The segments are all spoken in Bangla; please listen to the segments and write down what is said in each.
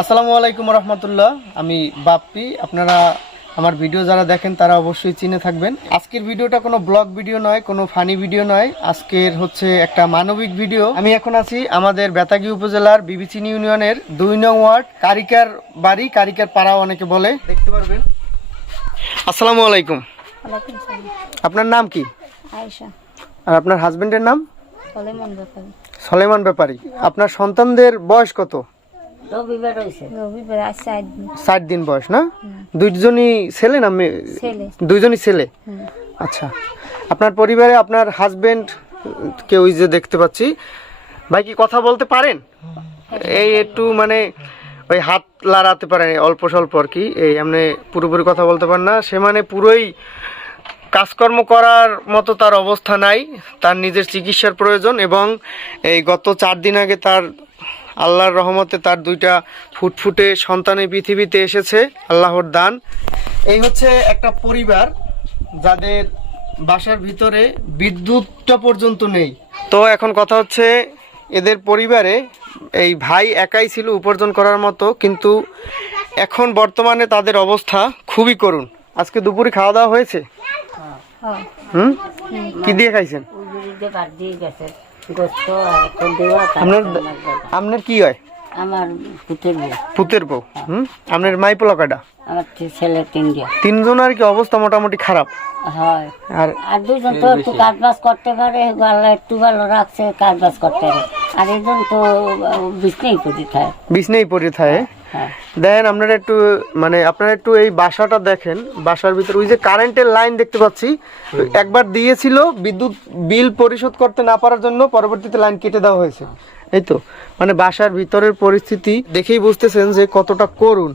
আসসালামু আলাইকুম রহমতুল্লাহ। আমি বাপ্পি। আপনারা আমার ভিডিও যারা দেখেন তারা অবশ্যই চিনে থাকবেন। আজকের ভিডিওটা কোনো ব্লগ ভিডিও নয় কোনো ফানি ভিডিও নয়। আজকের হচ্ছে একটা মানবিক ভিডিও। আমি এখন আছি আমাদের বেতাগী উপজেলার বিবিচিনি ইউনিয়নের দুই নং ওয়ার্ড কারিকার বাড়ি কারিকার পাড়া অনেকে বলে। দেখতে পারবেন। আসসালামু আলাইকুম। আপনার নাম কি? আর আপনার হাজবেন্ডের নাম? সলেমান ব্যাপারী। সলেমান ব্যাপারী। আপনার সন্তানদের বয়স কত? রবিবার হয়েছে রবিবার আজ দিন। ষাট দিন বয়স না? দুইজনই ছেলে না মেয়ে? ছেলে। দুইজনই ছেলে? আচ্ছা। আপনার পরিবারে আপনার হাজবেন্ড কে ওই যে দেখতে পাচ্ছি ভাই কি কথা বলতে পারেন? এই একটু মানে ওই হাত লাড়াতে পারে অল্প স্বল্প আর কি। এই এমনি পুরোপুরি কথা বলতে পারে না। সে মানে পুরোই কাজকর্ম করার মতো তার অবস্থা নাই। তার নিজের চিকিৎসার প্রয়োজন এবং এই গত চার দিন আগে তার আল্লাহর রহমতে তার দুইটা ফুটফুটে সন্তানের পৃথিবীতে এসেছে আল্লাহর দান। এই হচ্ছে একটা পরিবার যাদের বাসার ভিতরে বিদ্যুৎটা পর্যন্ত নেই। তো এখন কথা হচ্ছে এদের পরিবারে এই ভাই একাই ছিল উপার্জন করার মতো কিন্তু এখন বর্তমানে তাদের অবস্থা খুবই করুণ। আজকে দুপুরে খাওয়া দাওয়া হয়েছে? হ্যাঁ। হুম? কি দিয়ে খাইছেন? আপনার আপনার কি হয়? আমার পুতের বউ। পুতের বউ হুম? আপনার মাই পোলাকাটা আমার ছেলে তিনজন। তিনজন আর কি অবস্থা মোটামুটি খারাপ? হয়। আর আর দুজন তো একটু কাজ বাজ করতে পারে আল্লাহ একটু ভালো রাখছে কাজ বাজ করতে পারে। আর একজন তো বিছনেই করে থাকে বিছনেই পড়ে থাকে হ্যাঁ দেখেন আপনারা একটু মানে আপনারা একটু এই বাসাটা দেখেন। বাসার ভিতরে ওই যে কারেন্টের লাইন দেখতে পাচ্ছি। একবার দিয়েছিল বিদ্যুৎ বিল পরিশোধ করতে না পারার জন্য পরবর্তীতে লাইন কেটে দেওয়া হয়েছে। এই তো। মানে বাসার ভিতরের পরিস্থিতি দেখেই বুঝতেছেন যে কতটা করুন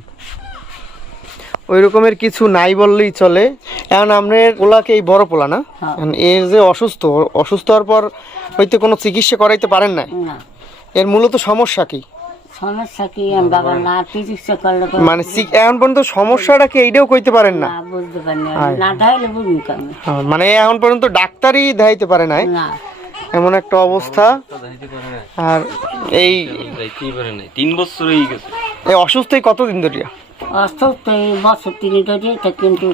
ওই রকমের কিছু নাই বললেই চলে। এখন আপনার পোলাকে এই বড় পোলা না? হ্যাঁ। এর যে অসুস্থ অসুস্থ হওয়ার পর হয়তো কোনো চিকিৎসা করাইতে পারেন না। এর মূলত সমস্যা কি? সমস্যা কি? আমি বাবা না চিকিৎসা করলে তো মানে সি- এখন পর্যন্ত সমস্যাটা কি এইটাও কইতে পারেন না? না বুঝতে পারি না। না ঢাইলে বুঝুন কেমন হ্যাঁ, মানে এখন পর্যন্ত ডাক্তারই দেখাইতে পারে নাই? না। এমন একটা অবস্থা। আর এই যাইতেই পারে নাই। তিন বছর হয়ে গেছে। এই অসুস্থই কতদিন ধরে অসুস্থ এই বছর তিনি ধরে তা কিন্তু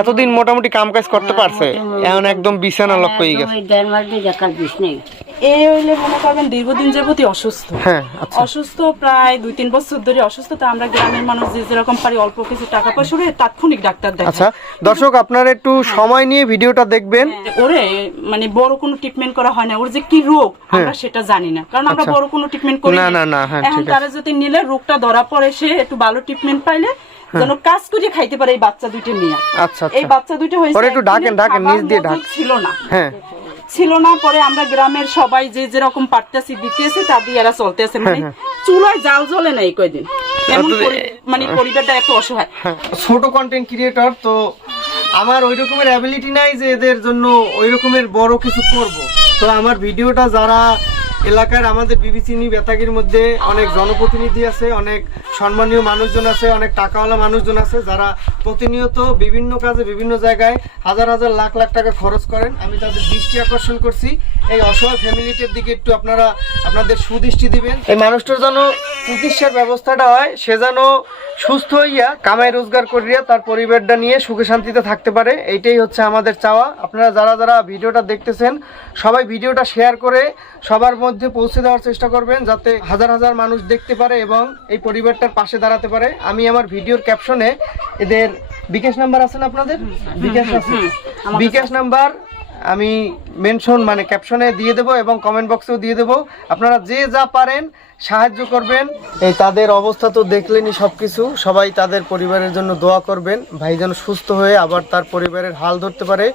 এতদিন মোটামুটি কাম কাজ করতে পারছে? এখন একদম বিছানা লক্ষ হয়ে গেছে। ওই দেড় মাস দিয়ে দেখার বিষ নেই। এ হইলে মনে করবেন দীর্ঘদিন যাবতই অসুস্থ। হ্যাঁ আচ্ছা। অসুস্থ প্রায় দুই তিন বছর ধরে অসুস্থ তা আমরা গ্রামের মানুষ যে যেরকম পারি অল্প কিছু টাকা পয়সা তাৎক্ষণিক ডাক্তার দেখাই। আচ্ছা দর্শক আপনারা একটু সময় নিয়ে ভিডিওটা দেখবেন। ওরে মানে বড় কোনো ট্রিটমেন্ট করা হয় না। ওর যে কি রোগ আমরা সেটা জানি না। কারণ আমরা আচ্ছা। বড় কোনো ট্রিটমেন্ট করি না, না। না, হ্যাঁ, এখন তারা যদি নিলে রোগটা ধরা পড়ে সে একটু ভালো ট্রিটমেন্ট পাইলে যেন কাজ করে খাইতে পারে এই বাচ্চা দুইটা নিয়ে আচ্ছা এই আচ্ছা বাচ্চা দুইটা হয়েছে একটু একদিনের ডাকেন, নিচ দিয়ে। মজুদ ছিল না। হ্যাঁ। ছিল না পরে আমরা গ্রামের সবাই যে যেরকম পারতেছি দিতেছে তা দিয়ে এরা চলতেছে। মানে চুলায় জাল জ্বলে নাই কয়দিন। এমন মানে পরিবারটা এত অসহায়। হ্যাঁ, ছোট কন্টেন্ট ক্রিয়েটর তো আমার ওই রকমের অ্যাবিলিটি নাই যে এদের জন্য ওই রকমের বড় কিছু করব। তো আমার ভিডিওটা যারা এলাকার আমাদের বিবিসিনি বেতাগির মধ্যে অনেক জনপ্রতিনিধি আছে, অনেক সম্মানীয় মানুষজন আছে, অনেক টাকাওয়ালা মানুষজন আছে যারা প্রতিনিয়ত বিভিন্ন কাজে বিভিন্ন জায়গায় হাজার হাজার লাখ লাখ টাকা খরচ করেন। আমি তাদের দৃষ্টি আকর্ষণ করছি। এই অসহায় ফ্যামিলিটির দিকে একটু আপনারা আপনাদের সুদৃষ্টি দিবেন। এই মানুষটার যেন চিকিৎসার ব্যবস্থাটা হয়, সে যেন সুস্থ হইয়া কামাই রোজগার করিয়া তার পরিবারটা নিয়ে সুখে শান্তিতে থাকতে পারে এইটাই হচ্ছে আমাদের চাওয়া আপনারা যারা যারা ভিডিওটা দেখতেছেন সবাই ভিডিওটা শেয়ার করে সবার মধ্যে পৌঁছে দেওয়ার চেষ্টা করবেন যাতে হাজার হাজার মানুষ দেখতে পারে এবং এই পরিবারটার পাশে দাঁড়াতে পারে আমি আমার ভিডিওর ক্যাপশনে এদের বিকাশ নাম্বার আছে না আপনাদের বিকাশ আছে বিকাশ নাম্বার আমি মেনশন মানে ক্যাপশনে দিয়ে দেবো এবং কমেন্ট বক্সেও দিয়ে দেবো। আপনারা যে যা পারেন, সাহায্য করবেন। এই তাদের অবস্থা তো দেখলেনই সব কিছু সবাই তাদের পরিবারের জন্য দোয়া করবেন। ভাই যেন সুস্থ হয়ে আবার তার পরিবারের হাল ধরতে পারে।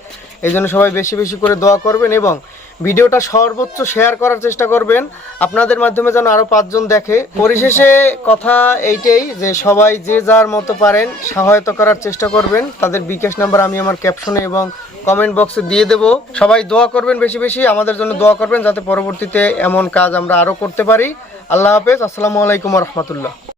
এই জন্য সবাই বেশি বেশি করে দোয়া করবেন এবং ভিডিওটা সর্বোচ্চ শেয়ার করার চেষ্টা করবেন। আপনাদের মাধ্যমে যেন আরও পাঁচজন দেখে। পরিশেষে কথা এইটাই যে সবাই যে যার মতো পারেন, সহায়তা করার চেষ্টা করবেন। তাদের বিকাশ নাম্বার আমি আমার ক্যাপশনে এবং কমেন্ট বক্সে দিয়ে দেব। সবাই দোয়া করবেন বেশি বেশি, আমাদের জন্য দোয়া করবেন যাতে পরবর্তীতে এমন কাজ আমরা আরও করতে পারি। আল্লাহ হাফেজ, আসসালামু আলাইকুম রহমতুল্লাহ।